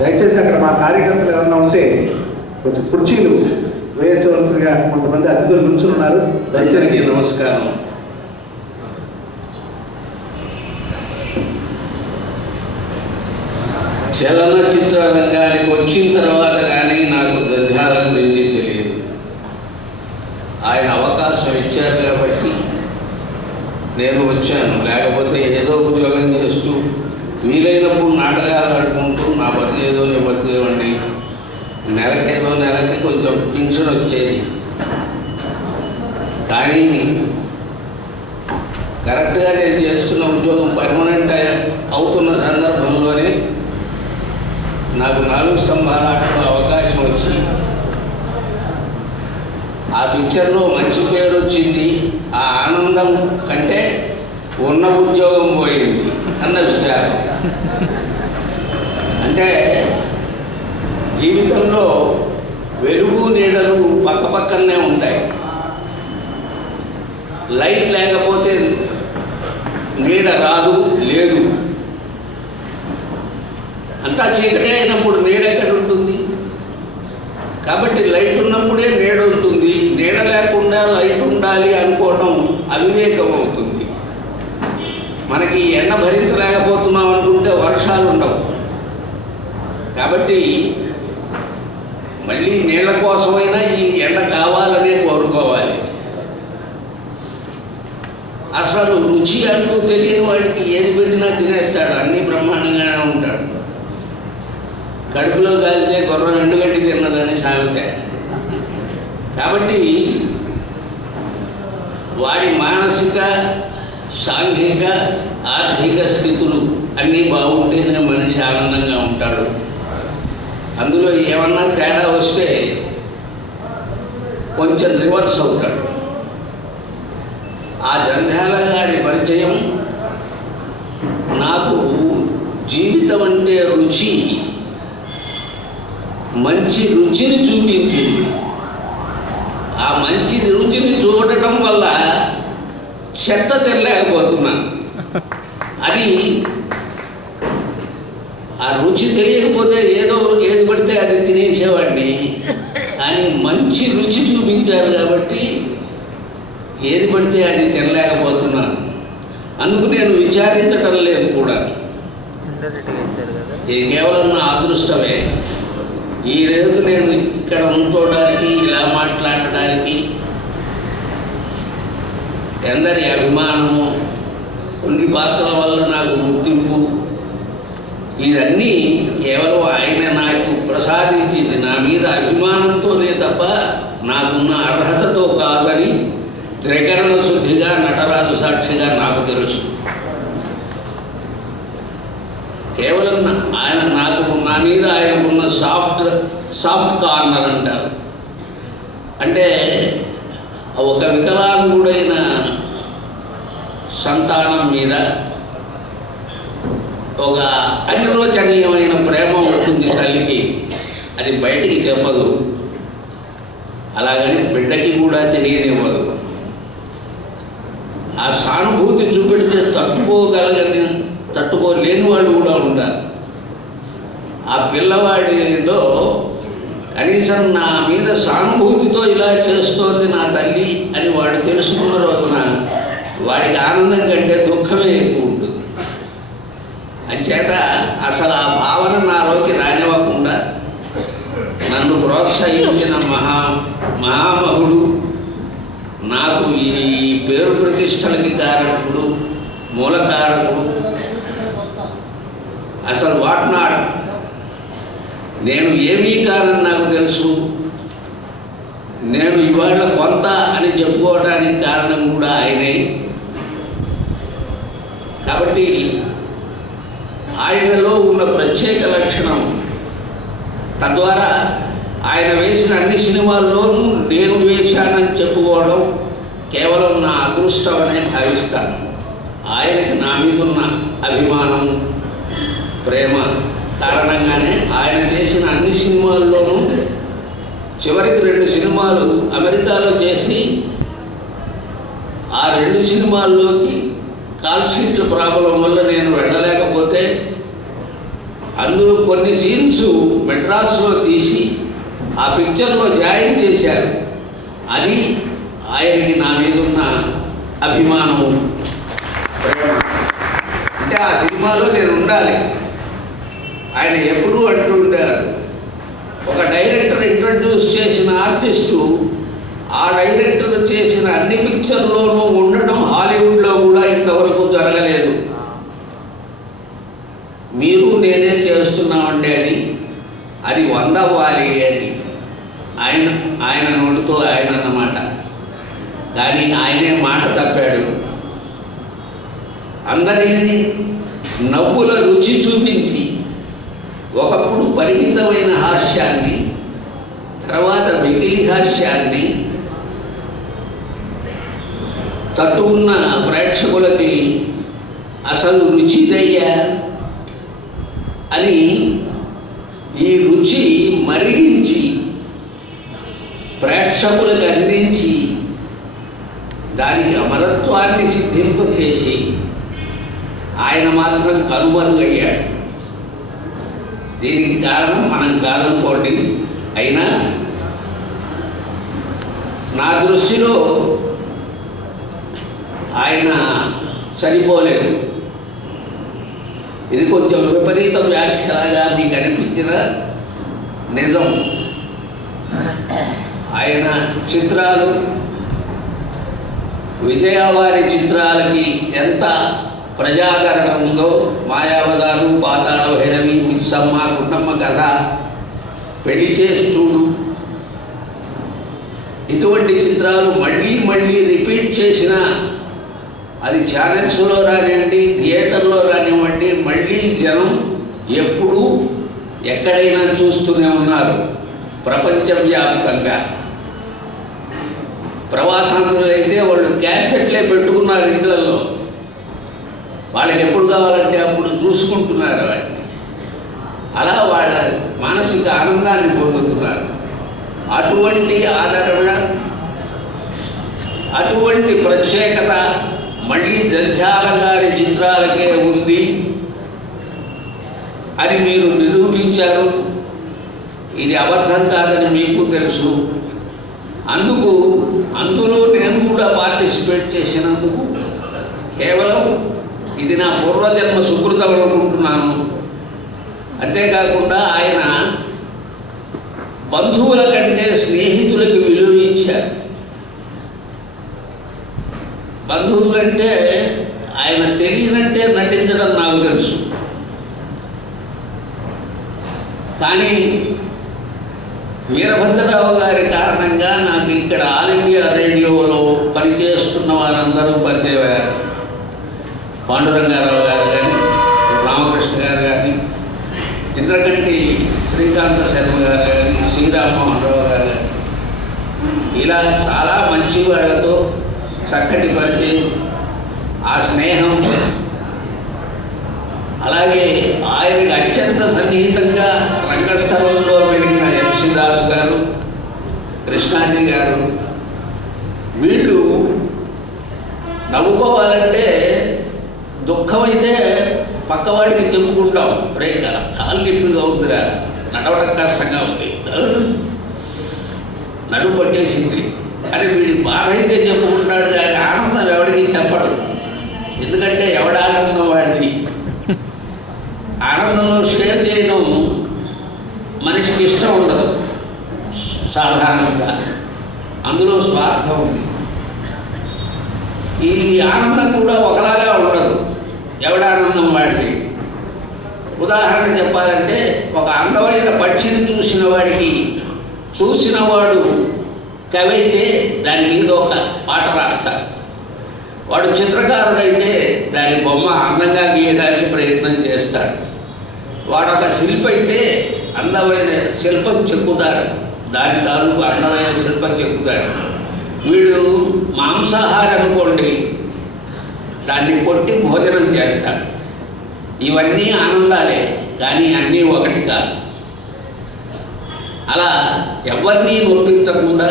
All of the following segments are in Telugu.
దయచేసి అక్కడ మా కార్యకర్తలు ఎవరన్నా ఉంటే కొంచెం కుర్చీలు వేయించవలసిందిగా కొంతమంది అతిథులు నుంచున్నారు. దయచేసి నమస్కారం. చలనచిత్ర రంగానికి వచ్చిన తర్వాత కానీ నాకు జంధ్యాల గురించి తెలియదు. ఆయన అవకాశం ఇచ్చారు కాబట్టి నేను వచ్చాను. లేకపోతే ఏదో ఉద్యోగం చేస్తూ వీలైనప్పుడు నాటకాలు ఆడుకుంటూ నా బతుకు ఏదో నేను బతుకేవండి. నెలకి కొంచెం పెన్షన్ వచ్చేది. కానీ కరెక్ట్గా నేను చేస్తున్న ఉద్యోగం పర్మనెంట్ అవుతున్న సందర్భంలోనే నాకు 4 స్తంభాల ఆటలో అవకాశం వచ్చి ఆ పిక్చర్లో మంచి పేరు వచ్చింది. ఆ ఆనందం కంటే ఉన్న ఉద్యోగం పోయింది అన్న విచారం. అంటే జీవితంలో వెలుగు నీడలు పక్కపక్కనే ఉంటాయి. లైట్ లేకపోతే నీడ రాదు, లేదు. అంతా చీకటే అయినప్పుడు నీడ ఎక్కడ ఉంటుంది? కాబట్టి లైట్ ఉన్నప్పుడే నీడ ఉంటుంది. నీడ లేకుండా లైట్ ఉండాలి అనుకోవడం అవివేకం అవుతుంది. మనకి ఎండ భరించలేకపోతున్నాం అనుకుంటే వర్షాలు ఉండవు. కాబట్టి మళ్ళీ నీళ్ళ కోసమైనా ఈ ఎండ కావాలనే కోరుకోవాలి. అసలు రుచి అంటూ తెలియని వాడికి ఏది పెట్టినా తినేస్తాడు, అన్నీ బ్రహ్మాండంగానే ఉంటాడు. కడుపులో కాలితే గుర్రం ఎండుగడ్డి తిన్నదని సామెత. కాబట్టి వాడి మానసిక, సాంఘిక, ఆర్థిక స్థితులు అన్నీ బాగుంటేనే మనిషి ఆనందంగా ఉంటాడు. అందులో ఏమన్నా తేడా వస్తే కొంచెం రివర్స్ అవుతాడు. ఆ జంధ్యాల గారి పరిచయం నాకు జీవితం అంటే రుచి, మంచి రుచిని చూపించింది. ఆ మంచి రుచిని చూడటం వల్ల చెత్త తినలేకపోతున్నాను. అది ఆ రుచి తెలియకపోతే ఏది పడితే అది తినేసేవాడిని. కానీ మంచి రుచి చూపించారు కాబట్టి ఏది పడితే అది తినలేకపోతున్నాను. అందుకు నేను విచారించటం లేదు కూడా. ఇది కేవలం నా అదృష్టమే. ఈ రోజు నేను ఇక్కడ ఉంచోడానికి, ఇలా మాట్లాడటానికి ఎందరి అభిమానము, కొన్ని పాత్రల వల్ల నాకు గుర్తింపు, ఇవన్నీ కేవలం ఆయన నాకు ప్రసాదించింది. నా మీద అభిమానంతోనే తప్ప నాకున్న అర్హతతో కాదని త్రికరణ శుద్ధిగా, నటరాజు సాక్షిగా నాకు తెలుసు. కేవలం ఆయన నాకు, నా మీద ఆయనకున్న సాఫ్ట్ కార్నర్ అంటారు. అంటే ఒక వికలాంగుడైన సంతానం మీద ఒక అనిర్వచనీయమైన ప్రేమ ఉంటుంది తల్లికి. అది బయటికి చెప్పదు, అలాగని బిడ్డకి కూడా తెలియనివ్వదు. ఆ సానుభూతి చూపెడితే తట్టుకోలేని వాళ్ళు కూడా ఉంటారు. ఆ పిల్లవాడిలో కనీసం నా మీద సానుభూతితో ఇలా చేస్తోంది నా తల్లి అని వాడు తెలుసుకున్న రోజున వాడికి ఆనందం కంటే దుఃఖమే ఎక్కువ ఉంటుంది. అంచేత అసలు ఆ భావన నాలోకి రానివ్వకుండా నన్ను ప్రోత్సహించిన మహామహుడు, నాకు ఈ పేరు ప్రతిష్టలకి కారకుడు, మూలకారకుడు. అసలు వాట్ నాట్, నేను ఏమీ కారణం నాకు తెలుసు. నేను ఇవాళ కొంత అని చెప్పుకోవడానికి కారణం కూడా ఆయనే. కాబట్టి ఆయనలో ఉన్న ప్రత్యేక లక్షణం, తద్వారా ఆయన వేసిన అన్ని సినిమాల్లోనూ నేను వేశానని చెప్పుకోవడం కేవలం నా అదృష్టం అనే భావిస్తాను. ఆయనకి నా మీద ఉన్న అభిమానం, ప్రేమ కారణంగానే ఆయన చేసిన అన్ని సినిమాల్లోనూ చివరికి 2 సినిమాలు అమెరికాలో చేసి ఆ 2 సినిమాల్లోకి కాల్ షీట్ల ప్రాబ్లం వల్ల నేను వెళ్ళలేకపోతే అందులో కొన్ని సీన్స్ మెడ్రాస్లో తీసి ఆ పిక్చర్లో జాయిన్ చేశారు. అది ఆయనకి నా మీద ఉన్న అభిమానం, ప్రేమ. అంటే ఆ సినిమాలో నేను ఉండాలి. ఆయన ఎప్పుడూ అంటూ ఉండేవారు, ఒక డైరెక్టర్ ఇంట్రడ్యూస్ చేసిన ఆర్టిస్టు ఆ డైరెక్టర్ చేసిన అన్ని పిక్చర్లోనూ ఉండడం హాలీవుడ్లో కూడా ఇంతవరకు జరగలేదు. మీరు నేనే చేస్తున్నామండి అది 100 అవ్వాలి అని ఆయన నోటితో ఆయన అన్నమాట. కానీ ఆయనే మాట తప్పాడు. అందరినీ నవ్వుల రుచి చూపించి ఒకప్పుడు పరిమితమైన హాస్యాన్ని, తర్వాత మిగిలి హాస్యాన్ని తట్టుకున్న ప్రేక్షకులకి అసలు రుచిదయ్యా అని ఈ రుచి మరిగించి ప్రేక్షకులకు అందించి దానికి అమరత్వాన్ని సిద్ధింపజేసి ఆయన మాత్రం కనుమరుగయ్యాడు. దీనికి కారణం మనం కాదనుకోండి. అయినా నా దృష్టిలో ఆయన సరిపోలేదు. ఇది కొంచెం విపరీత వ్యాఖ్యలాగా మీకు అనిపించిన నిజం. ఆయన చిత్రాలు, విజయవారి చిత్రాలకి ఎంత ప్రజాదరణ ఉందో, మాయావదారు, పాతాళ భైరవి, మిస్సమ్మ, కుటుంబ కథ, పెళ్లి చేసి చూడు, ఇటువంటి చిత్రాలు మళ్ళీ మళ్ళీ రిపీట్ చేసిన అది ఛానల్స్లో రానివ్వండి, థియేటర్లో రానివ్వండి, మళ్ళీ జనం ఎప్పుడూ ఎక్కడైనా చూస్తూనే ఉన్నారు. ప్రపంచవ్యాప్తంగా ప్రవాసాంధ్రులైతే వాళ్ళు క్యాసెట్లే పెట్టుకున్నారు ఇండ్లలో. వాళ్ళకి ఎప్పుడు కావాలంటే అప్పుడు చూసుకుంటున్నారు వాటిని. అలా వాళ్ళ మానసిక ఆనందాన్ని పొందుతున్నారు. అటువంటి ఆదరణ, అటువంటి ప్రత్యేకత మళ్ళీ జంధ్యాల గారి చిత్రాలకే ఉంది అని మీరు నిరూపించారు. ఇది అబద్ధం కాదని మీకు తెలుసు. అందులో నేను కూడా పార్టిసిపేట్ చేసినందుకు కేవలం ఇది నా పూర్వజన్మ సుకృతం అనుకుంటున్నాను. అంతేకాకుండా ఆయన బంధువుల కంటే స్నేహితులకు విలువ ఇచ్చారు. బంధువులంటే ఆయన తెలియనట్టే నటించడం నాకు తెలుసు. కానీ వీరభద్రరావు గారి కారణంగా నాకు ఇక్కడ ఆల్ ఇండియా రేడియోలో పనిచేస్తున్న వారందరూ పరిచయమయ్యారు. పాండురంగారావు గారు కానీ, రామకృష్ణ గారు కానీ, ఇంద్రకంటి శ్రీకాంత శర్మ గారు కానీ, శ్రీరామ్మోహన్ రావు గారు కానీ, ఇలా చాలా మంచి వాళ్ళతో చక్కటి పరిచయం, ఆ స్నేహం. అలాగే ఆయనకి అత్యంత సన్నిహితంగా రంగస్థలంలో పెరిగిన ఎంసీ దాస్ గారు, కృష్ణాజీ గారు, వీళ్ళు నవ్వుకోవాలంటే దుఃఖమైతే పక్కవాడికి చెప్పుకుంటాం, రే కాలు నొప్పిగా ఉందిరా, నడవడం కష్టంగా ఉంది, నడుము పట్టేసింది అని వీడి బాధ అయితే చెప్పుకుంటాడు. కానీ ఆనందం ఎవడికి చెప్పడు. ఎందుకంటే ఎవడ ఆనందం వాడిది. ఆనందంలో షేర్ చేయడం మనిషికి ఇష్టం ఉండదు సాధారణంగా. అందులో స్వార్థం ఉంది. ఈ ఆనందం కూడా ఒకలాగా ఉండదు, ఎవడానందం వాడిది. ఉదాహరణ చెప్పాలంటే, ఒక అందమైన పక్షిని చూసిన వాడికి, చూసినవాడు కవి అయితే దాని మీద ఒక పాట రాస్తాడు. వాడు చిత్రకారుడైతే దాని బొమ్మ అందంగా గీయడానికి ప్రయత్నం చేస్తాడు. వాడొక శిల్పి అయితే అందమైన శిల్పం చెక్కుతాడు, దాని తాలూకు అందమైన శిల్పం చెక్కుతాడు. వీడు మాంసాహారం అనుకోండి, దాన్ని కొట్టి భోజనం చేస్తాడు. ఇవన్నీ ఆనందాలే, కానీ అన్నీ ఒకటి కాదు. అలా ఎవరినీ నొప్పించకుండా,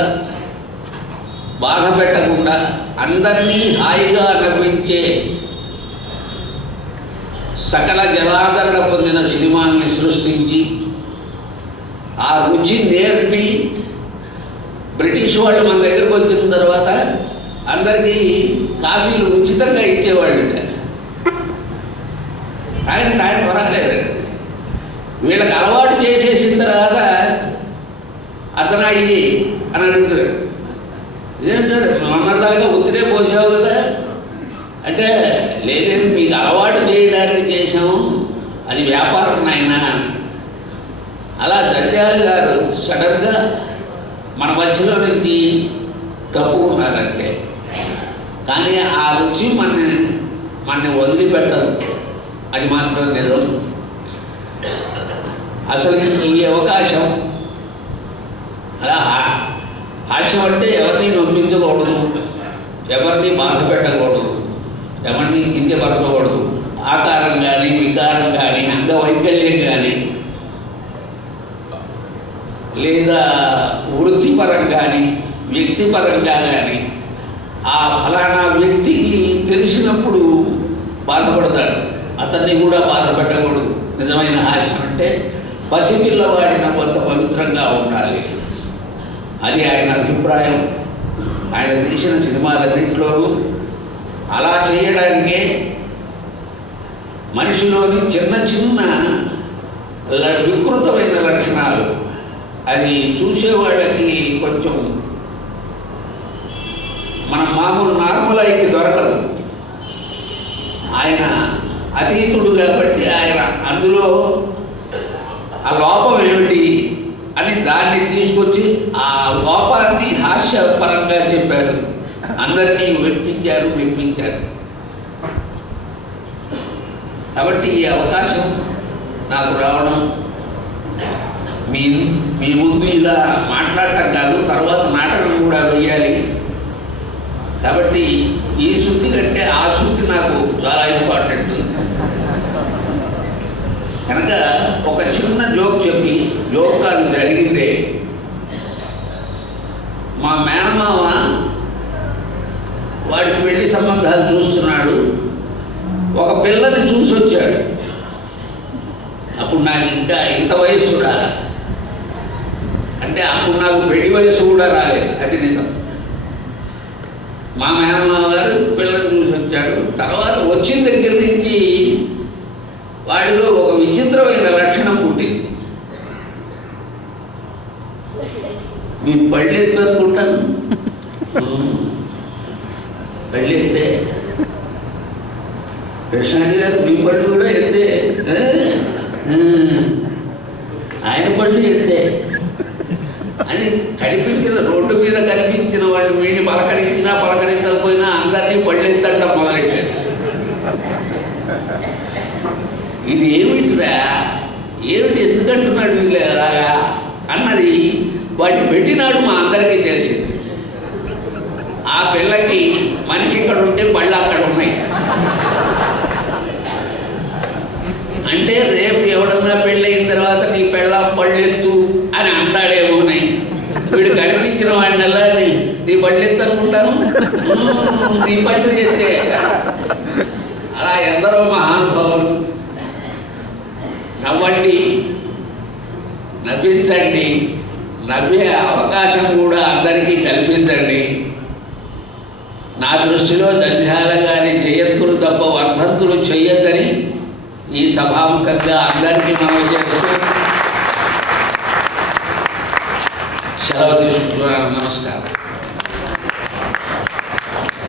బాధ పెట్టకుండా, అందరినీ హాయిగా నవ్వించే సకల జనాదరణ పొందిన సినిమాల్ని సృష్టించి ఆ రుచి నేర్పి బ్రిటిష్ వాళ్ళు మన దగ్గరకు వచ్చిన తర్వాత అందరికీ కాఫీలు ఉచితంగా ఇచ్చేవాళ్ళు. ఆయన పర్వాలేదండి. వీళ్ళకి అలవాటు చేసేసిన తర్వాత అతనాయి అని అడుగుతాడు. ఇదేంటారు మొన్నటిదాకా ఉత్తినే పోసావు కదా అంటే, లేదు మీకు అలవాటు చేయడానికి చేసాము, అది వ్యాపారం నాయనా అని. అలా జంధ్యాల గారు సడన్గా మన మధ్యలో నుంచి తప్పుకున్నారంటే, కానీ ఆ రుచి మనని వదిలిపెట్టదు, అది మాత్రం నిజం. అసలు ఈ అవకాశం అలా హాస్యం అంటే ఎవరిని నొప్పించకూడదు, ఎవరిని బాధ పెట్టకూడదు, ఎవరిని కించపరచకూడదు. ఆకారం కానీ, వికారం కానీ, అంగవైకల్యం కానీ, లేదా వృత్తిపరం కానీ, వ్యక్తిపరంగా కానీ ఆ ఫలానా వ్యక్తికి తెలిసినప్పుడు బాధపడతాడు, అతన్ని కూడా బాధ పెట్టకూడదు. నిజమైన హాస్యం అంటే పసిపిల్లవాడిన కొంత పవిత్రంగా ఉండాలి. అది ఆయన అభిప్రాయం. ఆయన తీసిన సినిమాలన్నింటిలోనూ అలా చేయడానికే మనిషిలోని చిన్న చిన్న వికృతమైన లక్షణాలు అది చూసేవాళ్ళకి కొంచెం మన మామూలు నార్మల్ ఐకి దొరకదు. ఆయన అతీతుడు కాబట్టి ఆయన అందులో ఆ లోపం ఏమిటి అని దాన్ని తీసుకొచ్చి ఆ లోపాన్ని హాస్యపరంగా చెప్పారు. అందరినీ మెప్పించారు. కాబట్టి ఈ అవకాశం నాకు రావడం, మీ ముందు ఇలా మాట్లాడటం కాదు, తర్వాత నాటకం కూడా వేయాలి. కాబట్టి ఈ శృతి కంటే ఆ శృతి నాకు చాలా ఇంపార్టెంట్. కనుక ఒక చిన్న జోక్ చెప్పి, జోక్ కాదు జరిగిందే. మా మేనమామ వాడికి పెళ్లి సంబంధాలు చూస్తున్నాడు. ఒక పిల్లని చూసి వచ్చాడు. అప్పుడు నాకు ఇంకా ఇంత వయస్సు రాలి, అంటే అప్పుడు నాకు పెళ్లి వయస్సు కూడా రాలేదు, అది నిజం. మా మేనమామ గారు పిల్లని చూసి వచ్చాడు. తర్వాత వచ్చిన దగ్గర నుంచి వాడిలో ఒక విచిత్రమైన లక్షణం పుట్టింది. మీ పళ్ళెత్తు అనుకుంటాను, పళ్ళెత్తే. కృష్ణాజీ గారు మీ పళ్ళు కూడా ఎత్తే, ఆయన పళ్ళు ఎత్తే అని కనిపించిన, రోడ్డు మీద కనిపించిన వాళ్ళు వీడిని పలకరించినా పలకరించకపోయినా అందరినీ పళ్ళెత్తంట మొదలెట్టారు. ఇది ఏమిటిరా, ఏమిటి, ఎందుకంటున్నాడు వీళ్ళు అలాగా అన్నది వాడిని పెట్టినాడు మా అందరికీ తెలిసింది. ఆ పిల్లకి మనిషి ఇక్కడ ఉంటే పళ్ళు అక్కడ ఉన్నాయి అంటే రేపు ఎవడన్నా పెళ్ళయిన తర్వాత నీ పెళ్ళ పళ్ళెత్తు అని అంటాడేమోనై. వీడు కనిపించిన వాడినల్లా నీ పళ్ళెత్తు అనుకుంటాను, నీ పళ్ళు ఎత్తే. అలా ఎందరో మహానుభావులు. నవ్వండి, నవ్వించండి, నవ్వే అవకాశం కూడా అందరికీ కల్పించండి. నా దృష్టిలో జంధ్యాల గారి జయంతులు తప్ప వర్ధంతులు చెయ్యొద్దని ఈ సభాముఖంగా అందరికీ మనం చేస్తూ సెలవు తీసుకుంటున్నాను. నమస్కారం.